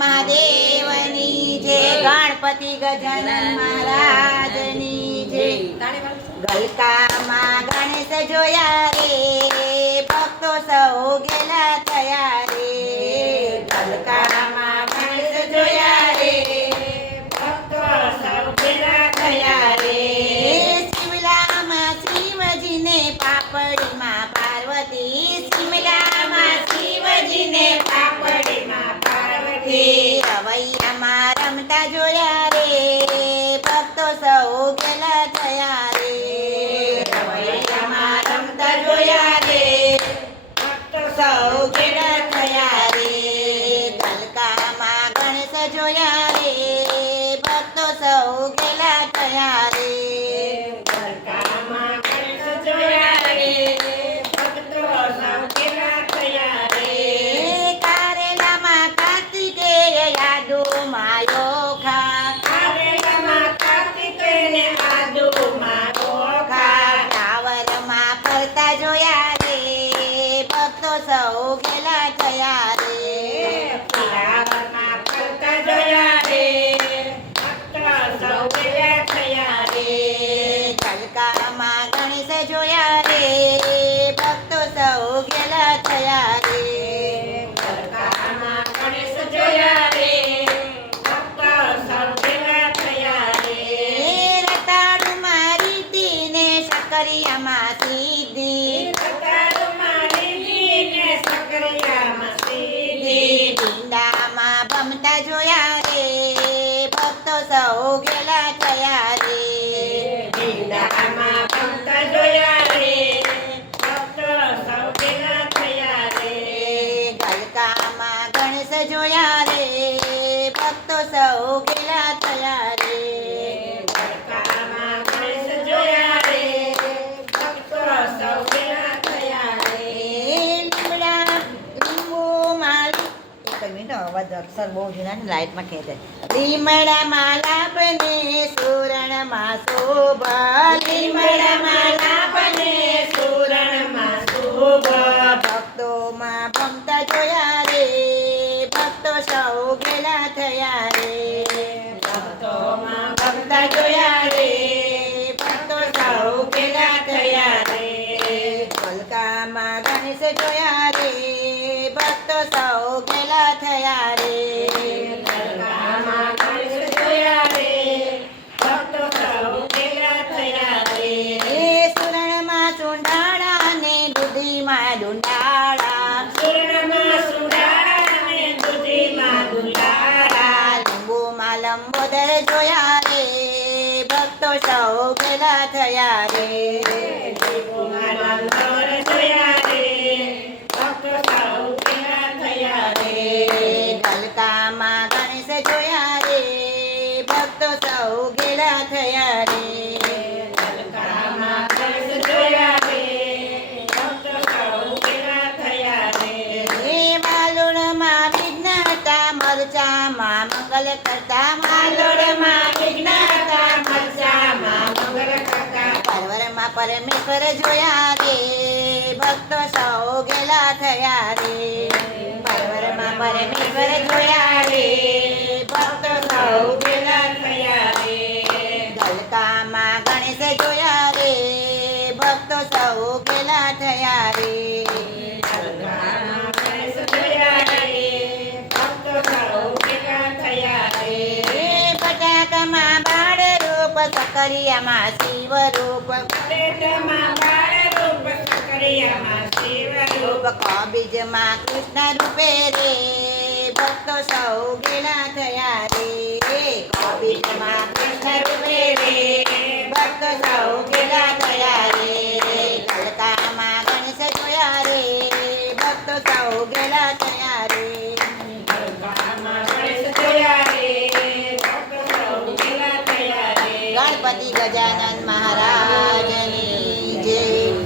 મહાદેવની જય, ગણપતિ ગજાનન મહારાજની જય. ગલકામાં ગણેશ જોયા રે, ભક્તો સૌ ગેલા થયા રે. ગલકામાં ગણેશ જોયા રે, ભક્તો સૌ ગેલા થયા રે. શિમલામાં શિવજીને, પાપડીમાં પાર્વતી. શિમલામાં શિવજીને, પાપડીમાં પાર્વતી. રવૈયામાં રમતા જોયા રે, ભક્તો સૌ ગેલા થયા રે. રવૈયામાં રમતા જોયા રે, ભક્તો સૌ ગેલા થયા રે. ગલકામાં ગણેશ જોયા રે, ભક્તો સૌ ગેલા થયા રે. ગલકામાં ગણેશ જોયા રે, ભક્તો સૌ ગેલા થયા રે. કારેલામાં કાર્તિકેય યાદોમાં યોખા. કારેલામાં કાર્તિકેય યાદોમાં યોખા. ટાવરમાં ફરતા જોયા રે, ભક્તો સૌ ગેલા થયા રે. ટાવરમાં ફરતા જોયા રે, ભક્તો સૌ ગેલા થયા રે. ગલકામાં ગણેશ જોયા રે, ભક્તો સૌ ગેલા થયા રે. ગલકામાં ગણેશ જોયા રે, ભક્તો સૌ ગેલા થયા રે. રતાળુમાં રીતિને, સકરિયામાં સિદ્ધિ. રતાળુમાં રીતિને, સકરિયામાં સિદ્ધિ. ડીંડામાં ભમતા જોયા રે, ભક્તો સૌ ગેલા થયા રે. ડીંડામાં ભમતા જોયા રે, ભક્તો સૌ ગેલા થયા રે. ગલકામાં ગણેશ જોયા રે, ભક્તો સૌ ગેલા થયા રે. ગલકામાં ગણેશ જોયા રે, ભક્તો સૌ ગેલા થયા રે. લીમડામાં અવાજ અક્ષર બહુ જૂના ને, લાઈટમાં ખેંચે. લીમડામાં લાભને, સુરણમાં શોભ. લીમડામાં લાભને, સુરણમાં શોભ. ભક્તોમાં ભમતા જોયા રે, ભક્તો સૌ ગેલા થયા રે. ભક્તોમાં ભમતા જોયા રે, ભક્તો સૌ ગેલા થયા રે. ગલકામાં ગણેશ જોયા રે, ભક્તો સૌ ગેલા થયા રે. ગલકામાં ગણેશ જોયા રે, ભક્તો સૌ ગેલા થયા રે. સુરણમાં સુંડાળા ને, દૂધીમાં ડુંડાળા. સુરણમાં સુંડાળા ને, દૂધીમાં ડુંડાળા. લીંબુમાં લંબોદર જોયા રે, ભક્તો સૌ ગેલા થયા રે. લીંબુમાં લંબોદર જોયા રે, ભક્તો સૌ ગેલા થયા રે. ગલકામાં ગણેશ જોયા રે, ભક્તો સૌ ગેલા થયા રે. ગલકામાં ગણેશ જોયા રે, ભક્તો સૌ ગેલા થયા રે. માલોડમાં વિઘ્ન હતા, મરચામાં મંગલ કરતા. માલોડમાં વિઘ્ન હતા, મરચામાં મંગલ કરતા. પરવરમાં પરમેશ્વર જોયા રે, ભક્તો સૌ ગેલા થયા રે. પરવરમાં પરમેશ્વર જોયા રે, ભક્તો સૌ ગેલા થયા રે. ગલકામાં ગણેશ જોયા રે, ભક્તો સૌ ગેલા થયા રે. ગલકામાં ગણેશ જોયા રે, ભક્તો સૌ ગેલા થયા રે. બટાકામાં બાળ રૂપ, સકરિયામાં શિવ રૂપ. બટાકામાં બાળ રૂપ, સકરિયામાં શિવ રૂપ. કોબીજમાં કૃષ્ણ રૂપે રે, ભક્તો સૌ ગેલા થયા રે. કોબીજમાં કૃષ્ણ રૂપે રે, ભક્તો સૌ